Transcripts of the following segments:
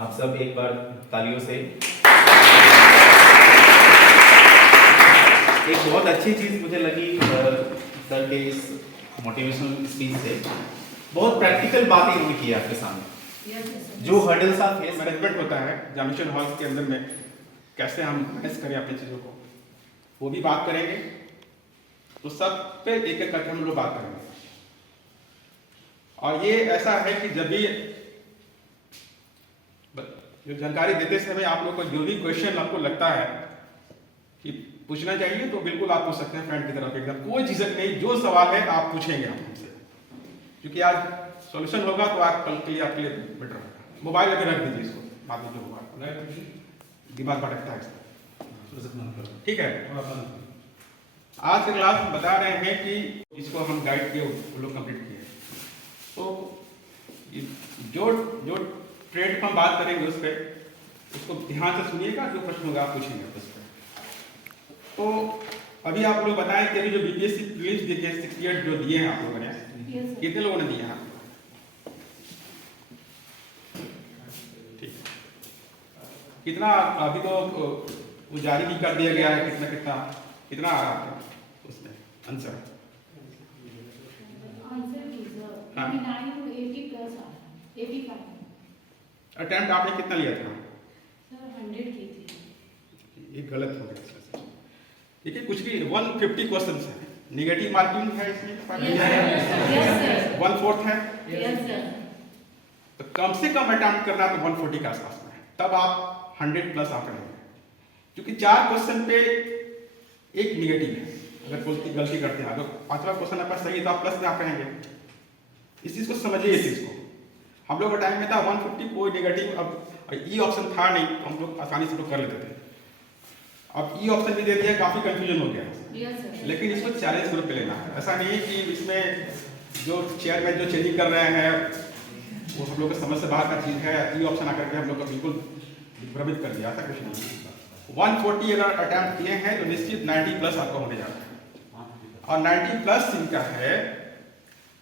आप सब एक बार तालियों से। एक बहुत अच्छी चीज़ मुझे लगी सर के इस मोटिवेशनल स्पीच से, बहुत प्रैक्टिकल बातें उन्होंने की आपके सामने। जो हर्डल्स आप फेस मैनेजमेंट होता है एग्जामिनेशन हॉल के अंदर में, कैसे हम मैनेज करें अपनी चीज़ों को, वो भी बात करेंगे। तो सब पे एक एक करके हम लोग बात करेंगे। और ये ऐसा है कि जब भी जो जानकारी देते समय आप लोग को जो भी क्वेश्चन आपको लगता है कि पूछना चाहिए, तो बिल्कुल आप पूछ सकते हैं फ्रेंड की तरफ, एकदम कोई झिझक नहीं। जो सवाल है आप पूछेंगे आप हमसे, क्योंकि आज सॉल्यूशन होगा तो आप कल के लिए आपके लिए बेटर होगा। मोबाइल अगर रख दीजिए इसको, बाद में जो होगा दिमाग भटकता है। ठीक है, आज के क्लास में बता रहे हैं कि इसको हम गाइड किए, वो लोग कंप्लीट किए। तो जो ट्रेड हम बात करेंगे उस पर, उसको ध्यान से सुनिएगा। जो प्रश्न होगा आप पूछेंगे उस पर। तो अभी आप लोग बताएं कि अभी जो बीपीएससी प्रीलिम्स देखिए 68 जो दिए हैं आप लोगों ने, कितने लोगों ने दिए हैं? ठीक, कितना अभी तो वो जारी भी कर दिया गया है, कितना आ रहा है उसमें आंसर? अटेम्प्ट आपने कितना लिया था? सर 100 की थी। ये गलत हो गया। देखिए कुछ भी 150 क्वेश्चन है, निगेटिव मार्किंग है इसमें, 1/4 है। तो कम से कम अटेम्प्ट करना तो 140 के आसपास में है, तब आप 100 प्लस आप रहेंगे। क्योंकि 4 क्वेश्चन पे एक निगेटिव है, अगर कोई गलती करते हैं, अगर 5वां क्वेश्चन आपका सही है तो आप प्लस में आप रहेंगे। इस चीज़ को समझिए। इस चीज़ को हम लोग का टाइम में था 150 कोई नेगेटिव, अब ई ऑप्शन था नहीं, तो हम लोग आसानी से कर लेते थे। अब ई ऑप्शन भी दे दिया, काफ़ी कंफ्यूजन हो गया। लेकिन इसको चैलेंज ग्रुप पे लेना है। ऐसा नहीं है कि इसमें जो चेयरमैन जो चेंजिंग कर रहे हैं वो हम लोग के समझ से बाहर का चीज़ है। ई ऑप्शन आकर के हम लोग को बिल्कुल भ्रमित कर दिया, ऐसा कुछ नहीं। 140 अगर अटैम्प्ट किए हैं तो निश्चित 90 प्लस आपका होने जा रहा है। और 90 प्लस जिनका है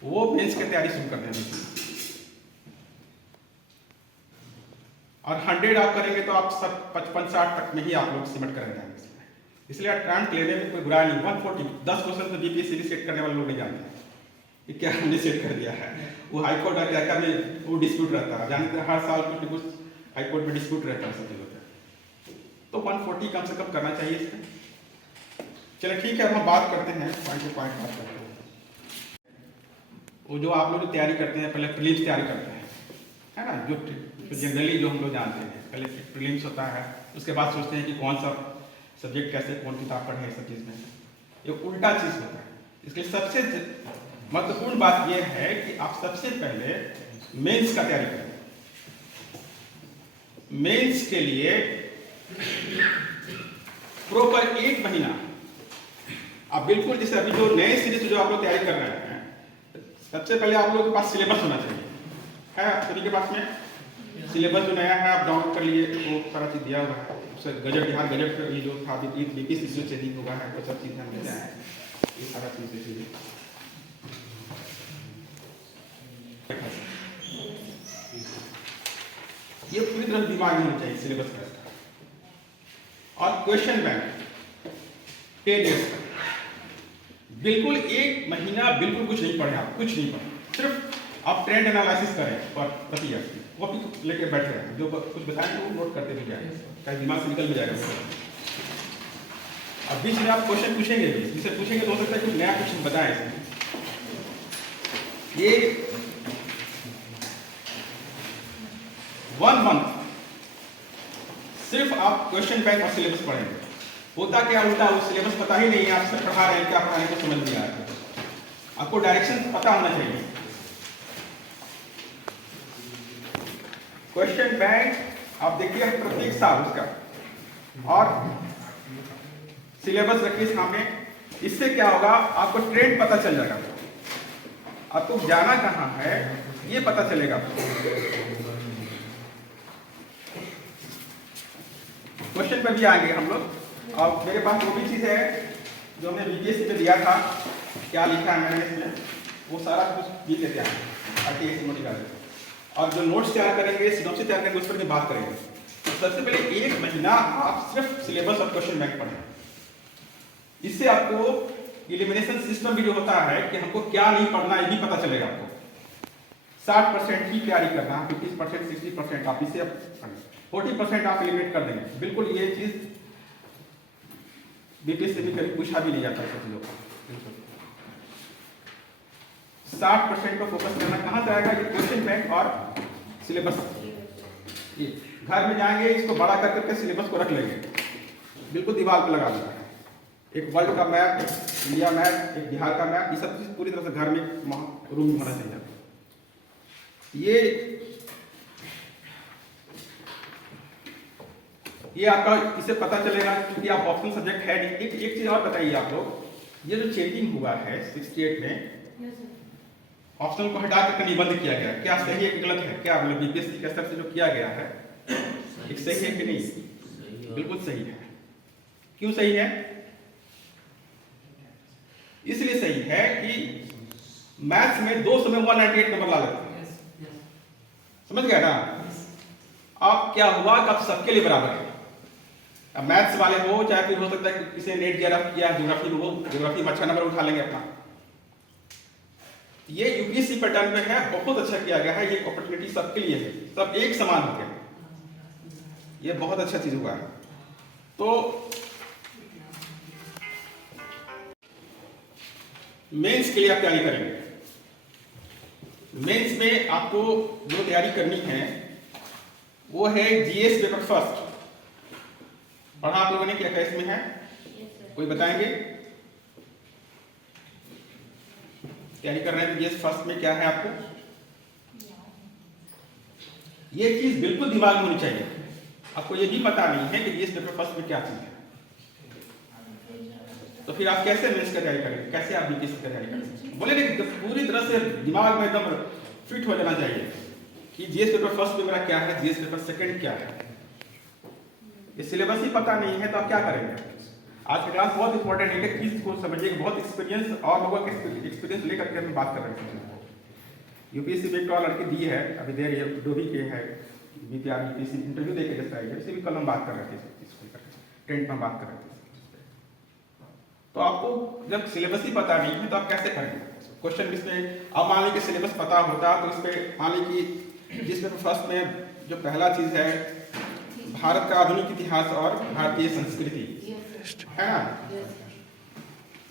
वो मेंस की तैयारी शुरू कर देंगे। और 100 आप करेंगे तो आप सब 55-60 तक में ही आप लोग सिमट कर जाएंगे। इसलिए अटेम्प्ट लेने में कोई बुराई नहीं। 140 10 क्वेश्चन तो बीपीएससी सेट करने वाले लोग नहीं जानते कि क्या हमने सेट कर दिया है। वो हाईकोर्ट क्या क्या में वो डिस्प्यूट रहता है, जानते हैं हर साल कुछ न कुछ हाईकोर्ट में डिस्प्यूट रहता है सब चीज़ों का। तो 140 कम से कम करना चाहिए इसमें। चलिए ठीक है, अब हम बात करते हैं, पॉइंट टू पॉइंट बात करते हैं। वो जो आप लोग जो तैयारी करते हैं, पहले प्रीलिम्स तैयारी करते हैं, है ना, जो जनरली जो हम लोग जानते हैं। पहले प्रीलिम्स होता है, उसके बाद सोचते हैं कि कौन सा सब्जेक्ट कैसे कौन किताब पढ़े, सब चीज़ में ये उल्टा चीज़ होता है। इसलिए सबसे महत्वपूर्ण बात यह है कि आप सबसे पहले मेंस का तैयारी करें। मेंस के लिए प्रॉपर 1 महीना आप बिल्कुल, जैसे अभी जो नए सीरीज जो आप लोग तैयारी कर रहे हैं, सबसे पहले आप लोगों के पास सिलेबस होना चाहिए। है आप सभी के पास में सिलेबस जो नया है आप डाउनलोड कर लिए, वो सारा चीज़ दिया हुआ है। उससे गजट बिहार गजट ये जो था बीपीएससी जो चेंजिंग होगा है, वो सब चीज़ें हमें हैं, ये सारा चीज़ें ये पूरी तरह दिमाग में होना चाहिए सिलेबस का। और क्वेश्चन बैंक 10 डेज का बिल्कुल 1 महीना बिल्कुल कुछ नहीं पढ़े, आप कुछ नहीं पढ़े, सिर्फ आप ट्रेंड एनालिसिस करें पर प्रति कॉपी लेके बैठ रहे हैं, जो कुछ बताएंगे वो नोट करते भी जाए, चाहे दिमाग से निकल भी जाएगा। अब बीच में आप क्वेश्चन पूछेंगे भी, जिसे पूछेंगे तो हो सकता है कुछ नया कुछ बताएं इसमें। ये 1 मंथ सिर्फ आप क्वेश्चन बैंक और सिलेबस पढ़ेंगे। होता क्या उल्टा, वो सिलेबस पता ही नहीं है, आप सब पढ़ा रहे हैं, क्या पढ़ा रहे हैं तो समझ नहीं आ रहा है। आपको डायरेक्शन पता होना चाहिए। क्वेश्चन बैंक आप देखिए प्रत्येक साल उसका, और सिलेबस रखिए सामने। इससे क्या होगा, आपको ट्रेंड पता चल जाएगा, आपको जाना कहाँ है ये पता चलेगा। क्वेश्चन पर भी आएंगे हम लोग। और मेरे पास वो भी चीज़ है जो हमने बीपीएससी में दिया था, क्या लिखा है मैंने इसमें, वो सारा कुछ लिख लेते हैं। और जो नोट्स तैयार करेंगे, सिनॉप्सिस तैयार करेंगे, उस पर भी बात करेंगे। तो सबसे पहले 1 महीना आप सिर्फ सिलेबस और क्वेश्चन बैंक पढ़ें। इससे आपको एलिमिनेशन सिस्टम भी जो होता है कि हमको क्या नहीं पढ़ना ये भी पता चलेगा आपको। 60% ही तैयारी करना, 50%, 60% आप इसे 40% आप एलिमिनेट कर देंगे। बिल्कुल ये चीज बीपीएससी से भी कभी पूछा भी नहीं जाता है चीजों का। बिल्कुल 60% पर फोकस करना। कहाँ से आएगा? ये क्वेश्चन बैंक और सिलेबस। ये घर में जाएंगे, इसको बड़ा कर करके सिलेबस को रख लेंगे, बिल्कुल दीवार पे लगा देना है। एक वर्ल्ड का मैप, इंडिया मैप, एक बिहार का मैप, ये सब चीज पूरी तरह से घर में रूम में होना चाहिए। ये आपका इससे पता चलेगा क्योंकि आप ऑप्शनल सब्जेक्ट है नहीं। एक चीज और बताइए आप लोग, ये जो चेंजिंग हुआ है 68 में, ऑप्शनल को हटा कर निबंध किया गया, क्या सही है कि गलत है? क्या मतलब बीपीएससी के स्तर से जो किया गया है एक सही है कि नहीं? बिल्कुल सही है। क्यों सही है? इसलिए सही है कि मैथ्स में 2 समय 198 नंबर ला लेते हैं, समझ गया ना? अब क्या हुआ कि अब सबके लिए बराबर है। अब मैथ्स वाले हो चाहे फिर हो सकता है कि किसी ने नेट जीआरएफ किया, ज्योग्राफी में हो, ज्योग्राफी में अच्छा नंबर उठा लेंगे अपना। ये यूपीएससी पैटर्न में है, बहुत अच्छा किया गया है, ये अपॉर्चुनिटी सबके लिए है, सब एक समान हो गया, ये बहुत अच्छा चीज हुआ है। तो मेंस के लिए आप तैयारी करेंगे। मेंस में आपको जो तैयारी करनी है वो है जीएस पेपर फर्स्ट। पढ़ा आप लोगों ने क्या क्या इसमें है? कोई बताएंगे? तैयारी कर रहे हैं जीएस फर्स्ट में क्या है आपको? ये चीज बिल्कुल दिमाग में होनी चाहिए। आपको ये भी पता नहीं है कि जीएस पेपर फर्स्ट में क्या चीज है, तो फिर आप कैसे मेंस की तैयारी करेंगे? कैसे आप बीपीएससी की तैयारी करेंगे? बोले नहीं, पूरी तरह से दिमाग में एकदम फिट हो जाना चाहिए कि जीएस पेपर फर्स्ट में मेरा क्या है, जीएस पेपर सेकंड क्या है। ये सिलेबस ही पता नहीं है तो आप क्या करेंगे? आज की क्लास बहुत इंपॉर्टेंट है कि चीज को समझिए, बहुत एक्सपीरियंस और लोगों के एक्सपीरियंस लेकर के हम बात कर रहे हैं। यूपीएससी में एक और लड़की दी है, अभी दे रही है, डोबी के है, बीपीआर यूपीएससी इंटरव्यू देके जैसा है, इससे भी कल हम बात कर रहे थे, टेंथ में बात कर रहे थे। तो आपको जब सिलेबस ही पता नहीं है तो आप कैसे करेंगे क्वेश्चन? इसमें अब मान लीजिए सिलेबस पता होता तो इस पे मान लीजिए जिसमें फर्स्ट में जो पहला चीज है भारत का आधुनिक इतिहास और भारतीय संस्कृति है ना।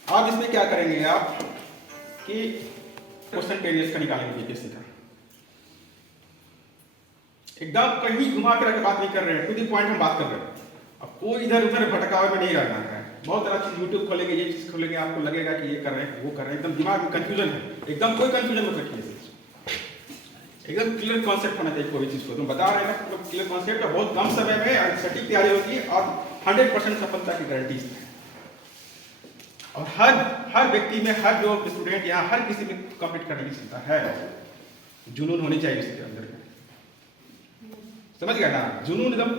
अब इसमें क्या करेंगे आप कि क्वेश्चन पेरियड्स का निकालेंगे बीपीएससी का, एकदम कहीं घुमा कर बात नहीं कर रहे हैं, टू द पॉइंट हम बात कर रहे हैं। अब कोई इधर उधर भटकावे में नहीं रहना है। बहुत तरह चीज यूट्यूब खोलेंगे, ये चीज खोलेंगे, आपको लगेगा कि ये कर रहे हैं वो कर रहे हैं, एकदम दिमाग में कंफ्यूजन है, एकदम कोई कंफ्यूजन मत रखिए, एकदम क्लियर कॉन्सेप्ट होना चाहिए। कोई चीज को तुम बता रहे हैं ना, क्लियर कॉन्सेप्ट, बहुत कम समय में सटीक तैयारी होती है और 100% सफलता की गारंटी है। और हर व्यक्ति में, हर जो स्टूडेंट यहाँ हर किसी में कंप्लीट करने की क्षमता है, जुनून होनी चाहिए उसके अंदर, समझ गया ना? जुनून एकदम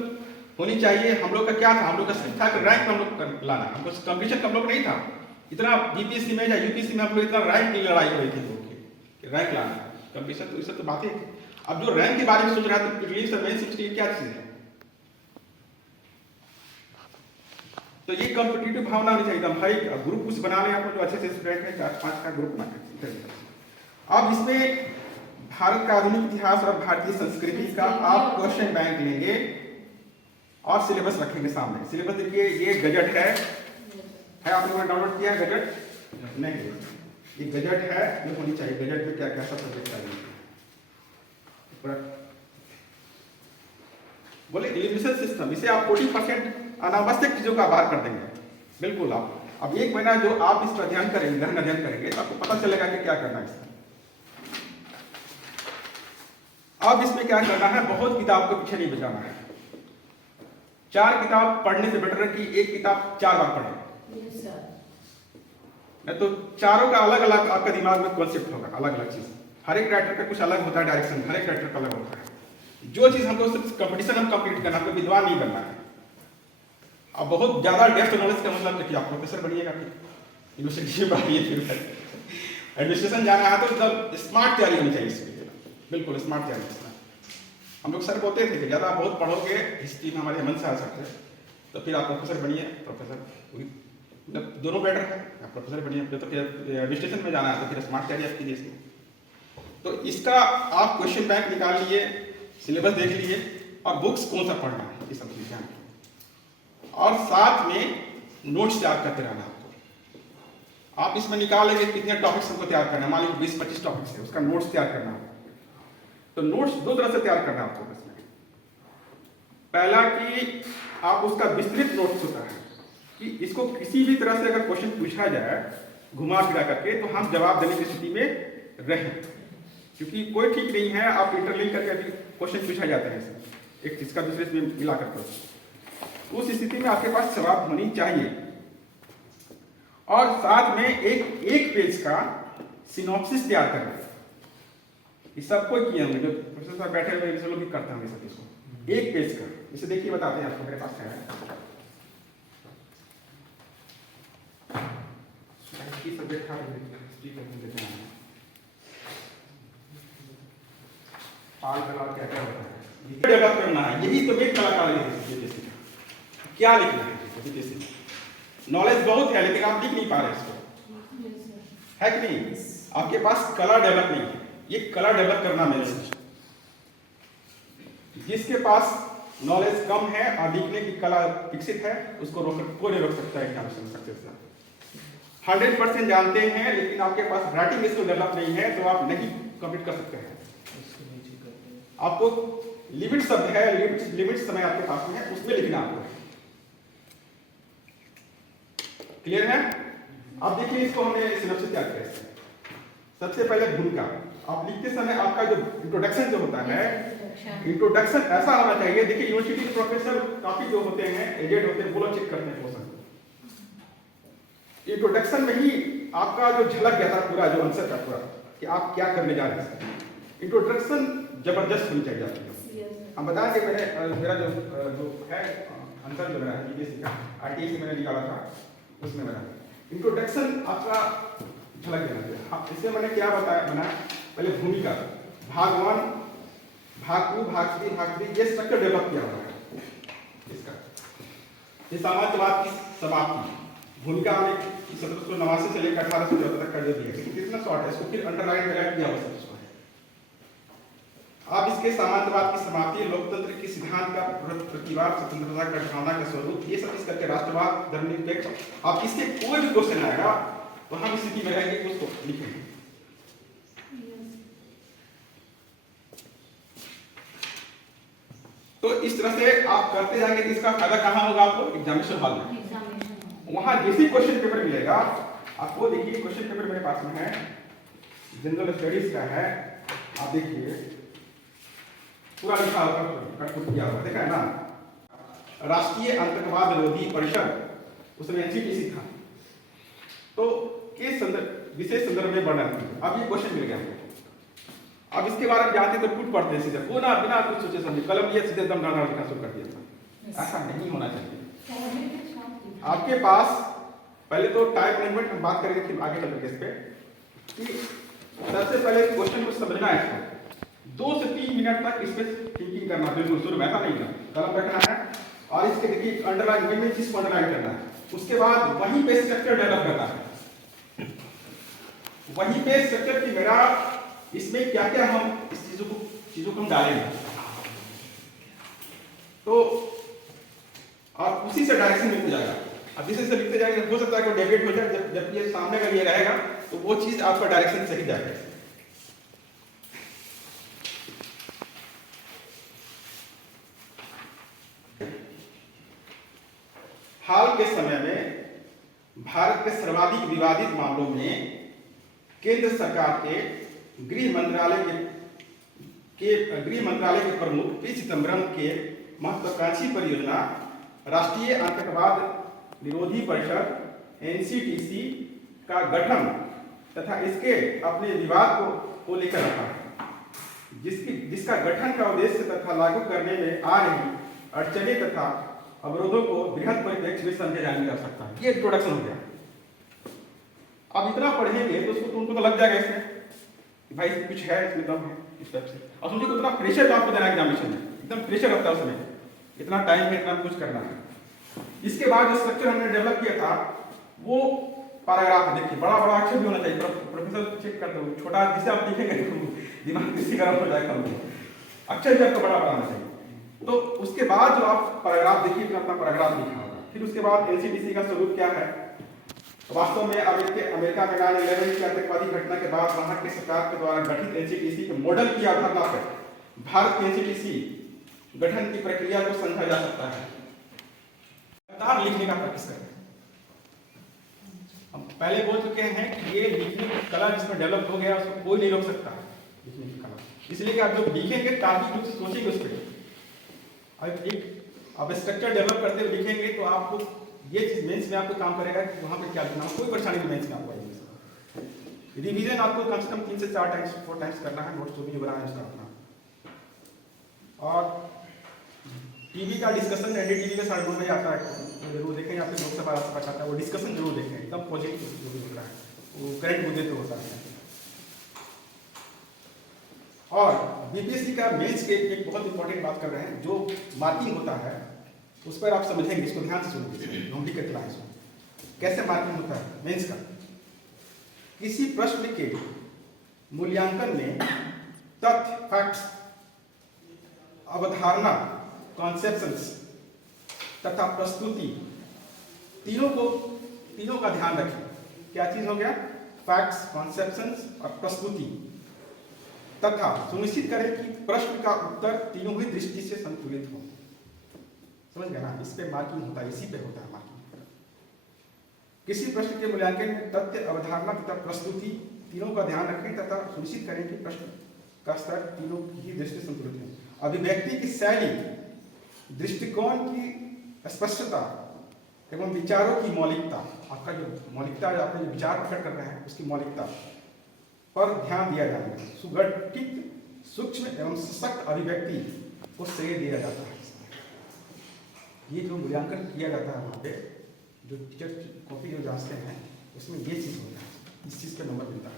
होनी चाहिए। हम लोग का क्या था, हम लोग का सिर्फ था कि रैंक हम लोग लाना, हमको कंपटीशन हम लोग नहीं था इतना। बीपीएससी में या यूपीएससी में हम लोग इतना रैंक की लड़ाई हुई थी कि रैंक लाना, कंपटीशन तो इससे तो बात है। अब जो रैंक के बारे में सोच रहा है तो प्रीलिम्स और मेंस के लिए क्या चीज है? तो ये कॉम्पिटिटिव भावना होनी चाहिए। हर एक ग्रुप कुछ बना लें, आप जो अच्छे से स्टूडेंट है 4-5 का ग्रुप बना। अब इसमें भारत का आधुनिक इतिहास और भारतीय संस्कृति का आप क्वेश्चन बैंक लेंगे और सिलेबस रखेंगे सामने। सिलेबस देखिए, ये गजट है आप लोगों ने डाउनलोड किया है गजट? नहीं, ये गजट है, ये होनी चाहिए। गजट में क्या क्या सब सब्जेक्ट चाहिए बोले एलिमिनेशन सिस्टम, इसे आप 40% अनावश्यक चीजों का बाहर कर देंगे। बिल्कुल आप अब 1 महीना जो आप इसका अध्ययन करेंगे, गहन अध्ययन करेंगे, तो आपको पता चलेगा कि क्या करना है इसमें। अब इसमें क्या करना है, बहुत किताब को पीछे नहीं बचाना है। 4 किताब पढ़ने से बेटर है कि एक किताब 4 बार पढ़े, नहीं तो चारों का अलग अलग आपका दिमाग में कॉन्सेप्ट होगा, अलग अलग चीज। हर एक राइटर का कुछ अलग होता है, डायरेक्शन हर एक राइटर का अलग होता है। जो चीज हमको कंपटीशन हम कंप्लीट करना, हमको विद्वान नहीं बनना है। अब बहुत ज्यादा डेप्थ नॉलेज का मतलब है कि आप प्रोफेसर बनिएगा, फिर यूनिवर्सिटी में पढ़िए, फिर एडमिनिस्ट्रेशन जाना है तो स्मार्ट तैयारी होनी चाहिए इसके लिए, बिल्कुल स्मार्ट तैयारी। हम लोग सर बोलते थे कि ज़्यादा बहुत पढ़ोगे हिस्ट्री में हमारे हेमंत साहब सकते तो फिर आप प्रोफेसर बनिए, प्रोफेसर मतलब दोनों बेटर है, आप प्रोफेसर बनिए, तो फिर एडमिनिस्ट्रेशन में जाना है तो फिर स्मार्ट तैयारी आप कीजिए इसमें। तो इसका आप क्वेश्चन बैंक निकाल लिए, सिलेबस देख लिए और बुक्स कौन सा पढ़ना है ये सब चीज़ ध्यान रखिए। और साथ में नोट्स तैयार करते रहना आपको। आप इसमें निकालेंगे कितने टॉपिक्स हमको तैयार करना है, मान लीजिए 20-25 टॉपिक्स है, उसका नोट्स तैयार करना है। तो नोट्स दो तरह से तैयार करना है आपको इसमें। पहला कि आप उसका विस्तृत नोट्स होता है कि इसको किसी भी तरह से अगर क्वेश्चन पूछा जाए घुमा फिरा करके तो हम जवाब देने की स्थिति में रहें, क्योंकि कोई ठीक नहीं है आप इंटरलिंक करके अभी क्वेश्चन पूछा जाता है इसमें एक चीज का दूसरे से मिला करके, उस स्थिति में आपके पास जवाब होनी चाहिए। और साथ में एक पेज का सिनॉप्सिस तैयार करें। ये सब कोई किए होंगे, जो प्रोफेसर साहब बैठे हुए लोग भी करते होंगे सब इसको। एक पेज का, जैसे देखिए बताते हैं आपको, मेरे पास है सब्जेक्ट था क्या क्या होता है, डेवलप करना है, यही तो एक कलाकार क्या लिखना है। नॉलेज बहुत है लेकिन आप लिख नहीं पा रहे इसको, है कि नहीं? आपके पास कला डेवलप नहीं है, ये कला डेवलप करना मेरे। जिसके पास नॉलेज कम है और लिखने की कला विकसित है उसको कोई नहीं रोक सकता है एग्जामिनेशन सक्सेस से। 100% जानते हैं लेकिन आपके पास राइटिंग स्किल डेवलप नहीं है तो आप नहीं कंप्लीट कर सकते हैं। आपको लिमिट शब्द है, लिमिट समय आपके पास में है, उसमें लिखना आपको। क्लियर है? अब देखिए इसको हमने सिनॉप्सिस तैयार किया। सबसे पहले भूमिका, आप लिखते समय आपका जो इंट्रोडक्शन जो होता है, इंट्रोडक्शन ऐसा होना चाहिए। देखिए यूनिवर्सिटी के प्रोफेसर काफी जो होते हैं एजेड होते हैं, वो लोग चेक करते हैं क्वेश्चन। इंट्रोडक्शन में ही आपका जो झलक गया था पूरा जो आंसर का पूरा कि आप क्या करने जा रहे हैं, इंट्रोडक्शन जबरदस्त होनी चाहिए आपकी। हम बताएंगे मेरा जो है आंसर जो मेरा यूपीएससी का आरटीएस से मैंने निकाला था, उसमें मेरा इंट्रोडक्शन आपका झलक देना चाहिए। हाँ, इसमें मैंने क्या बताया बना, पहले भूमिका, भाग 1, भाग 2, भाग 3, भाग 3, ये स्ट्रक्चर डेवलप किया हुआ है इसका। ये साम्राज्यवाद की समाप्ति, भूमिका में 1789 से लेकर 1874 तक कर दिया है, कितना शॉर्ट है, इसको फिर अंडरलाइन वगैरह किया हुआ सब। अब इसके साम्राज्यवाद की समाप्ति, लोकतंत्र की सिद्धांत का प्रतिवाद, स्वतंत्रता का भावना का स्वरूप, ये सब इस करके राष्ट्रवाद, धर्मनिरपेक्ष। अब इससे कोई भी क्वेश्चन आएगा तो हम इस स्थिति में रहेंगे उसको लिखेंगे। तो इस तरह से आप करते जाएंगे तो इसका फायदा कहाँ होगा आपको? एग्जामिनेशन हॉल में। वहां जैसे क्वेश्चन पेपर मिलेगा आपको, देखिए क्वेश्चन पेपर मेरे पास में है, जनरल स्टडीज का है, आप देखिए पूरा लिखा होगा, कटपुट किया होगा, देखा है ना? राष्ट्रीय आतंकवाद विरोधी परिषद, उसमें एनसीटीसी था, तो के विशेष संदर्भ में वर्णन। अब ये क्वेश्चन मिल गया हमको। अब इसके बारे में जानते तो टूट पड़ते हैं सीधे, वो ना बिना कुछ सोचे समझे कलम लिया सीधे दम डालना लिखना शुरू कर दिया। ऐसा नहीं होना चाहिए। आपके पास पहले तो टाइम मैनेजमेंट हम बात करेंगे फिर आगे चलकर इस पे, कि सबसे पहले क्वेश्चन को समझना है, इसको 2 से 3 मिनट तक इस पे थिंकिंग करना, बिल्कुल शुरू में ऐसा नहीं है, कलम रखना है और इसके देखिए अंडरलाइन में चीज को अंडरलाइन करना है। उसके बाद वहीं पे स्ट्रक्चर डेवलप करना है, वहीं पे स्ट्रक्चर की मेरा इसमें क्या क्या हम इस चीजों को हम डालेंगे, तो और उसी से डायरेक्शन मिलते जाएगा। अब जिसे से लिखते जाएंगे हो सकता है कि डेविएट हो जाए, जब ये सामने का ये रहेगा तो वो चीज आपका डायरेक्शन सही जाएगा। हाल के समय में भारत के सर्वाधिक विवादित मामलों में केंद्र सरकार के गृह मंत्रालय के प्रमुख पी चिदम्बरम के महत्वाकांक्षी परियोजना राष्ट्रीय आतंकवाद निरोधी परिषद एनसीटीसी का गठन तथा इसके अपने विवाद को लेकर रखा है, जिसका गठन का उद्देश्य तथा लागू करने में आ रही अड़चने तथा अवरोधों को बृहद परिप्रेक्ष्य में समझे जाने की आवश्यकता है। ये इंट्रोडक्शन हो गया। अब इतना पढ़ेंगे तो उनको तो लग जाएगा इसमें भाई कुछ है, इसमें दम है। इस टाइप से। और समझिए उतना प्रेशर आपको देना एग्जामिनेशन में, एकदम प्रेशर रहता है उसमें, इतना टाइम है, इतना कुछ करना है। इसके बाद जो स्ट्रक्चर हमने डेवलप किया था वो पैराग्राफ, देखिए बड़ा बड़ा अक्षर भी होना चाहिए। प्रोफेसर चेक करते हो, छोटा जिसे आप लिखेंगे दिमाग किसी गर्म हो जाएगा, अक्षर भी आपका बड़ा बड़ा होना चाहिए। तो उसके बाद जो आप पैराग्राफ देखिए, अपना पैराग्राफ लिखा होगा। फिर उसके बाद एलसीटीसी का स्वरूप क्या है। वास्तव में अमेरिका में 9/11 की आतंकवादी घटना के बाद वहां की सरकार के द्वारा गठित एनसीटीसी के मॉडल की अवधारणा पर भारत के एनसीटीसी गठन की प्रक्रिया को समझा जा सकता है। लगातार लिखने का प्रैक्टिस करें। हम पहले बोल चुके हैं कि ये लिखने की कला जिसमें डेवलप हो गया उसको कोई नहीं रोक सकता लिखने की कला। इसलिए कि आप जो लिखेंगे तार्किक रूप से सोचेंगे उस पर, अब स्ट्रक्चर डेवलप करते हुए लिखेंगे तो आपको ये चीज मेंस में आपको काम करेगा कि वहां पे क्या लिखना है। कोई परेशानी नहीं मेंस में आपको आएगी। रिवीजन आपको कम से कम 3 से 4 टाइम्स 4 टाइम्स करना है, नोट्स जो भी बनाना है उसका अपना। और टीवी का डिस्कशन एनडीटीवी के 2:30 बजे आता है, वो जरूर देखें। या फिर लोकसभा राज्यसभा आता है, वो डिस्कशन जरूर देखें, एकदम पॉजिटिव जो भी हो रहा है वो करेक्ट मुद्दे पे होता है। और बीपीएससी का मेंस के एक बहुत इंपॉर्टेंट बात कर रहे हैं, जो मार्किंग होता है उस पर आप समझेंगे, इसको ध्यान से सुनिए। नोमडी के क्लास कैसे मार्किंग होता है मेंस का। किसी प्रश्न के मूल्यांकन में तथ्य, फैक्ट्स, अवधारणा, कॉन्सेप्शंस तथा प्रस्तुति तीनों का ध्यान रखें। क्या चीज हो गया? फैक्ट्स, कॉन्सेप्शंस और प्रस्तुति। तथा सुनिश्चित करें कि प्रश्न का उत्तर तीनों ही दृष्टि से संतुलित हो। समझ गए ना? इस पे मार्किंग होता है, इसी पे होता है मार्किंग। किसी प्रश्न के मूल्यांकन में तथ्य, अवधारणा तथा प्रस्तुति तीनों का ध्यान रखें तथा सुनिश्चित करें कि प्रश्न का स्तर तीनों की दृष्टि से संतुलित है। अभिव्यक्ति की शैली, दृष्टिकोण की स्पष्टता एवं विचारों की मौलिकता, आपका जो मौलिकता है, आपने जो विचार प्रकट कर रहे हैं उसकी मौलिकता पर ध्यान दिया जाता है। सुगठित, सूक्ष्म एवं सशक्त अभिव्यक्ति को श्रेय दिया जाता है। ये जो मूल्यांकन किया जाता है वहाँ पे, जो टीचर कॉपी जो जांचते हैं उसमें ये चीज होता है, इस चीज का नंबर मिलता है।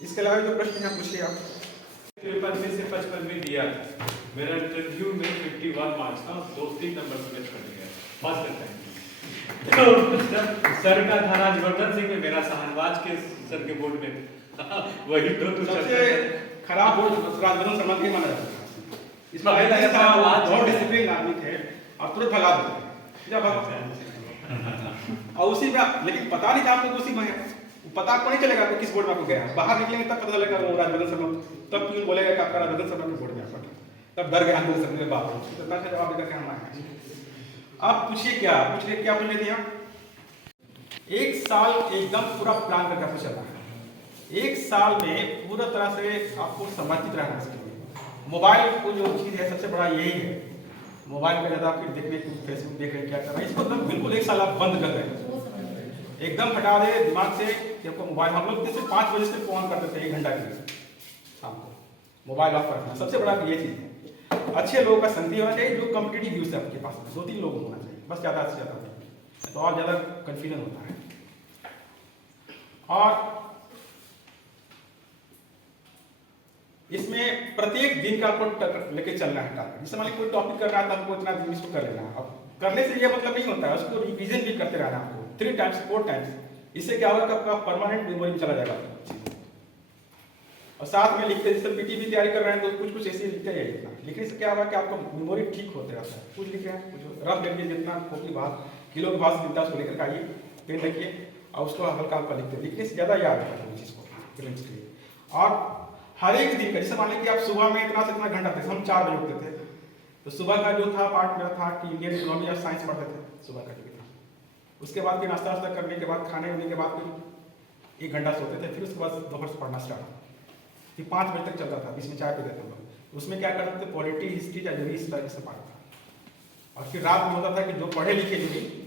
इसके अलावा जो प्रश्न यहाँ पूछिए आप। पेपर में से 55 में दिया था, मेरा इंटरव्यू में 51 मार्क्स था, 2-3 नंबर मिस कर गया फर्स्ट टाइम। तो सर का था राजवर्धन सिंह में, मेरा शाहनवाज के सर के बोर्ड में वही तो सबसे खराब बोर्ड राजवर्धन शर्मा के माना जाता है। इसमें बहुत डिसिप्लिन आदमी थे और तुरंत भगा देते जब और उसी में, लेकिन पता नहीं था आपको उसी में है, पता आपको नहीं चलेगा आपको किस बोर्ड में आपको गया। बाहर निकलेंगे तब पता चलेगा वो राजवर्धन शर्मा, तब क्यों बोलेगा कि आपका राजवर्धन शर्मा के बोर्ड में आपका, तब डर गया राजवर्धन शर्मा के बाप तो इतना जवाब देकर क्या हमारा है। आप पूछिए क्या पूछ रहे थे आप? 1 साल एकदम पूरा प्लान करके आपको चलना है। 1 साल में पूरा तरह से आपको समर्पित रहना है। मोबाइल को जो चीज है सबसे बड़ा यही है, मोबाइल पे ज्यादा फिर देखने को, फेसबुक देख रहे हैं क्या कर रहे हैं, इसको मतलब बिल्कुल 1 साल आप बंद कर रहे हैं, एकदम हटा दे दिमाग से कि आपको मोबाइल। हम लोग जैसे 5 बजे से फोन करते थे 1 घंटा के लिए शाम को, मोबाइल ऑफ रखना सबसे बड़ा ये चीज है। अच्छे लोगों का संगति होना चाहिए, जो कॉम्पिटिटिव व्यूज है आपके पास 2-3 लोग होना चाहिए बस, ज्यादा से ज्यादा, तो और ज्यादा कंफ्यूजन होता है। और इसमें प्रत्येक दिन का आपको लेके चलना है टारगेट। जैसे मान लीजिए कोई टॉपिक करना है तो हमको इतना दिन इसको कर लेना है। अब करने से ये मतलब नहीं होता है, उसको रिवीजन भी करते रहना आपको 3 टाइम्स 4 टाइम्स। इससे क्या होगा कि आपका परमानेंट मेमोरी में चला जाएगा। और साथ में लिखते, जैसे पीटी भी तैयारी कर रहे हैं तो कुछ ऐसे लिखते हैं इतना, लिखने से क्या होगा कि आपका मेमोरी ठीक होते रहता है। कुछ लिख रहे हैं, कुछ रफ लिखिए, जितना कॉपी बाहर किलो के पास मिलता है उसको लेकर आइए, पेन रखिए और उसको हल्का हल्का लिखते, लिखने से ज्यादा याद रहता है चीज को। और हर एक दिन का, जैसे मान लीजिए आप सुबह में इतना से इतना घंटा थे, हम 4 बजे उठते थे, तो सुबह का जो था पार्ट मेरा था कि इंडियन इकोनॉमी और साइंस पढ़ते थे सुबह का जो था। उसके बाद फिर नाश्ता वास्ता करने के बाद, खाने होने के बाद फिर 1 घंटा सोते थे, फिर उसके बाद दोपहर से पढ़ना स्टार्ट, फिर 5 बजे तक चलता था, बीच में चाय पीते थे हम लोग। उसमें क्या करते थे, पॉलिटी, हिस्ट्री या जो भी इस तरह से पढ़ता था। और फिर रात में होता था कि जो पढ़े लिखे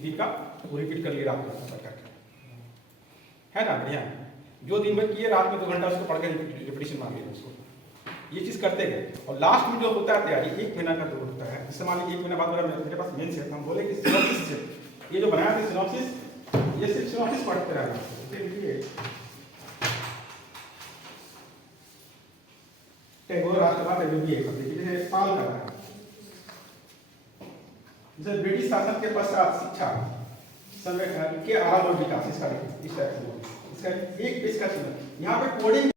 दिन का वो रिपीट कर लिए रात में करके, है ना, बढ़िया। जो दिन भर किए रात में 2 घंटा उसको पढ़ के रिपीटेशन मार लिया उसको, ये चीज करते गए। और लास्ट में जो होता है तैयारी 1 महीना का दौर होता है। जैसे मान लीजिए 1 महीना बाद मेरे पास मेंस है, हम बोले कि सिनॉप्सिस है, ये जो बनाया था सिनॉप्सिस, ये सिर्फ सिनॉप्सिस पढ़ते रहना। देखिए टैगोर राष्ट्रवाद भी एक शब्द जिसे पाल कर रहा है। जैसे ब्रिटिश शासन के पश्चात शिक्षा समय के आरंभ और विकास इसका इसका एक पेज का चिन्ह यहाँ पे कोडिंग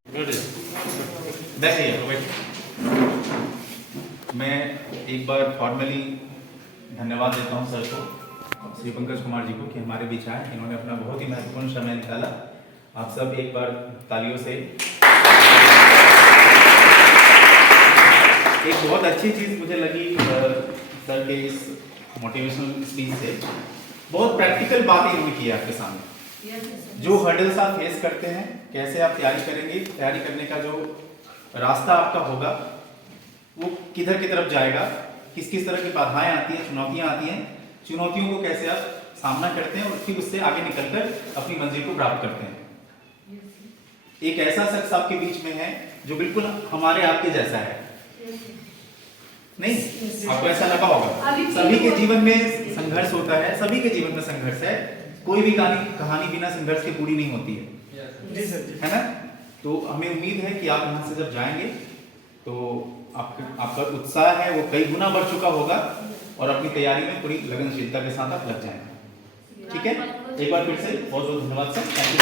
देखिए मैं एक बार फॉर्मली धन्यवाद देता हूं सर को, श्री पंकज कुमार जी को, कि हमारे बीच आए। इन्होंने अपना बहुत ही महत्वपूर्ण समय निकाला। आप सब एक बार तालियों से। एक बहुत अच्छी चीज़ मुझे लगी सर के इस मोटिवेशनल स्पीच से, बहुत प्रैक्टिकल बातें इन्होंने की आपके सामने। जो हर्डल्स आप फेस करते हैं, कैसे आप तैयारी करेंगे, तैयारी करने का जो रास्ता आपका होगा वो किधर की तरफ जाएगा, किस किस तरह की बाधाएं आती हैं, चुनौतियां आती हैं, चुनौतियों को कैसे आप सामना करते हैं और फिर उससे आगे निकलकर अपनी मंजिल को प्राप्त करते हैं। एक ऐसा शख्स आपके बीच में है जो बिल्कुल हमारे आपके जैसा है, नहीं? आपको ऐसा लगा होगा। सभी के जीवन में संघर्ष होता है, सभी के जीवन में संघर्ष है। कोई भी कहानी बिना संघर्ष के पूरी नहीं होती है ना? तो हमें उम्मीद है कि आप यहाँ से जब जाएंगे तो आपका उत्साह है वो कई गुना बढ़ चुका होगा और अपनी तैयारी में पूरी लगनशीलता के साथ आप लग जाएंगे। ठीक है, एक बार फिर से बहुत बहुत धन्यवाद सर। Thank you.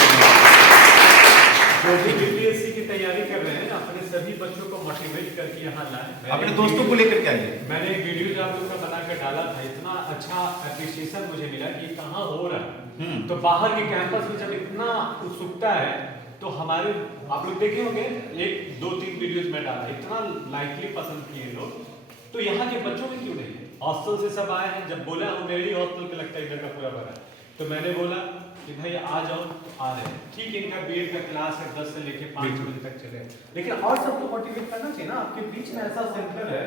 जो भी बीपीएससी की तैयारी कर रहे हैं, अपने सभी बच्चों को मोटिवेट करके यहाँ लाएं। अपने दोस्तों को लेकर के आइए। मैंने एक वीडियो जो आप लोग का बना कर डाला था, इतना अच्छा एप्रिसिएशन मुझे मिला कि कहाँ हो रहा है। तो बाहर के कैंपस में जब इतना उत्सुकता है तो हमारे आप लोग देखे होंगे, एक दो तीन वीडियोस में डाला, इतना लाइकली पसंद किए लोग। तो यहाँ के बच्चों में क्यों नहीं है? हॉस्टल से सब आए हैं। जब बोला हम मेरी हॉस्टल के लगता है इधर का पूरा भरा है, तो मैंने बोला कि भाई आ जाओ, आ रहे हैं। ठीक है, इनका बीएड का क्लास है 10 से लेके 5 बजे तक चले, लेकिन और सबको मोटिवेट करना चाहिए ना। आपके बीच में ऐसा सेंटर है,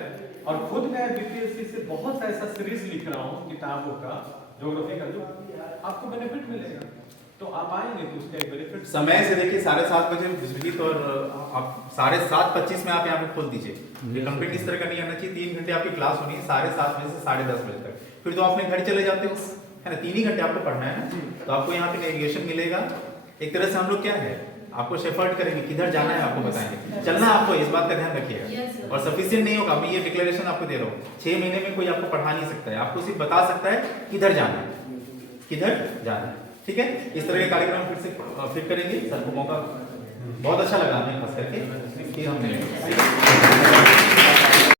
और खुद मैं बीपीएससी से बहुत सा ऐसा सीरीज लिख रहा हूँ किताबों का, ज्योग्राफी का, जो आपको बेनिफिट मिलेगा। तो आप आएंगे तो उसका एक बेनिफिट। समय से देखिए 7:30 बजे विजिट, और आप 7:25 में आप यहाँ पे खोल दीजिए। ये कंप्लीट इस तरह का नहीं आना चाहिए। 3 घंटे आपकी क्लास होनी है 7:30 बजे से 10:30 बजे तक। फिर तो अपने घर चले जाते हो, है ना? 3 ही घंटे आपको पढ़ना है ना। तो आपको यहाँ पे नेविगेशन मिलेगा। एक तरह से हम लोग क्या है, आपको शेफर्ड करेंगे, किधर जाना है आपको बताएंगे। चलना आपको, इस बात का ध्यान रखिएगा। और सफिशिएंट नहीं होगा, मैं ये डिक्लेरेशन आपको दे रहा हूँ, 6 महीने में कोई आपको पढ़ा नहीं सकता है। आपको सिर्फ बता सकता है किधर जाना है, किधर जाना है। ठीक है, इस तरह के कार्यक्रम फिर करेंगे। सर को मौका बहुत अच्छा लगा हमें खास करके, फिर हमने